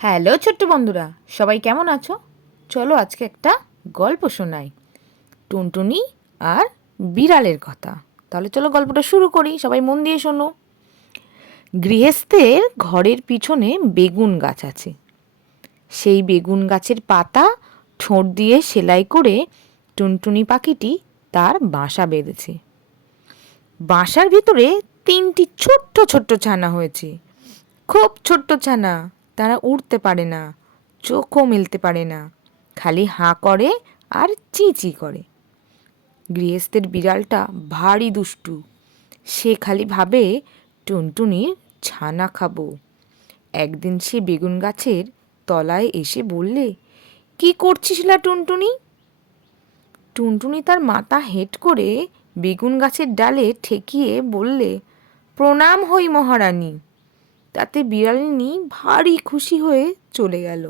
Hello ছোট্ট বন্ধুরা, সবাই কেমন আছো? চলো আজকে একটা গল্প শোনাই, টুনটুনি আর বিড়ালের কথা। তাহলে চলো গল্পটা শুরু করি, সবাই মন দিয়ে শোনো। গৃহস্থের ঘরের পিছনে বেগুন গাছ আছে। সেই বেগুন গাছের পাতা ঠোঁট দিয়ে সেলাই করে টুনটুনি পাখিটি তার বাসা বেঁধেছে। বাসার ভিতরে 3টি ছোট্ট ছোট্ট ছানা হয়েছে। খুব ছোট্ট ছানা, তারা উড়তে পারে না, চোখও মেলতে পারে না, খালি হাঁ করে আর চি চি করে। গৃহস্থের বিড়ালটা ভারী দুষ্টু, সে খালি ভাবে টুনটুনির ছানা খাবো। একদিন সে বেগুন গাছের তলায় এসে বললে, কি করছিস লা টুনটুনি? টুনটুনি তার মাথা হেঁট করে বেগুন গাছের ডালে ঠেকিয়ে বললে, প্রণাম হই মহারানী। তাতে বিড়ালিনী ভারী খুশি হয়ে চলে গেল।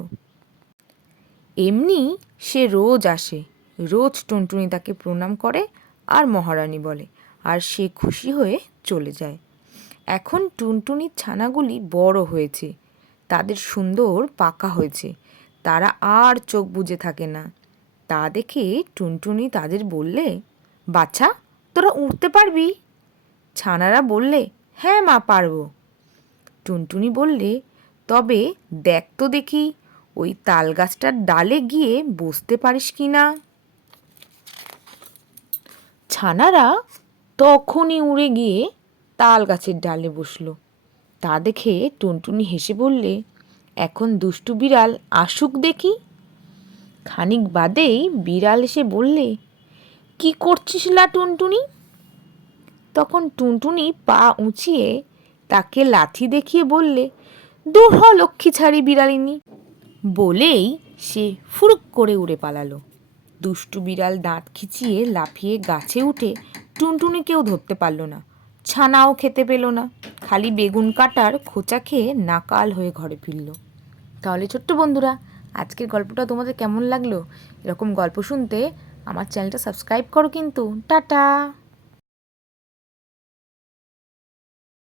এমনি সে রোজ আসে, রোজ টুনটুনি তাকে প্রণাম করে আর মহারানী বলে, আর সে খুশি হয়ে চলে যায়। এখন টুনটুনির ছানাগুলি বড় হয়েছে, তাদের সুন্দর পাকা হয়েছে, তারা আর চোখ বুজে থাকে না। তা দেখে টুনটুনি তাদের বললে, বাছা, তোরা উঠতে পারবি? ছানারা বললে, হ্যাঁ মা, পারবো। টুনটুনি বললে, তবে দেখ তো দেখি ওই তাল গাছটার ডালে গিয়ে বসতে পারিস কি না। ছানারা তখনই উড়ে গিয়ে তাল গাছের ডালে বসলো। তা দেখে টুনটুনি হেসে বললে, এখন দুষ্টু বিড়াল আসুক দেখি। খানিক বাদেই বিড়াল এসে বললে, কি করছিস লা টুনটুনি? তখন টুনটুনি পা উঁচিয়ে তাকে লাথি দেখিয়ে বললে, দূর হ লক্ষ্মী ছাড়ি বিড়ালিনী। বলেই সে ফুরুক করে উড়ে পালালো। দুষ্টু বিড়াল দাঁত খিচিয়ে লাফিয়ে গাছে উঠে টুনটুনিকেও ধরতে পারল না, ছানাও খেতে পেল না, খালি বেগুন কাটার খোঁচা খেয়ে নাকাল হয়ে ঘরে ফিরল। তাহলে ছোট্ট বন্ধুরা, আজকের গল্পটা তোমাদের কেমন লাগলো? এরকম গল্প শুনতে আমার চ্যানেলটা সাবস্ক্রাইব করো কিন্তু। টাটা।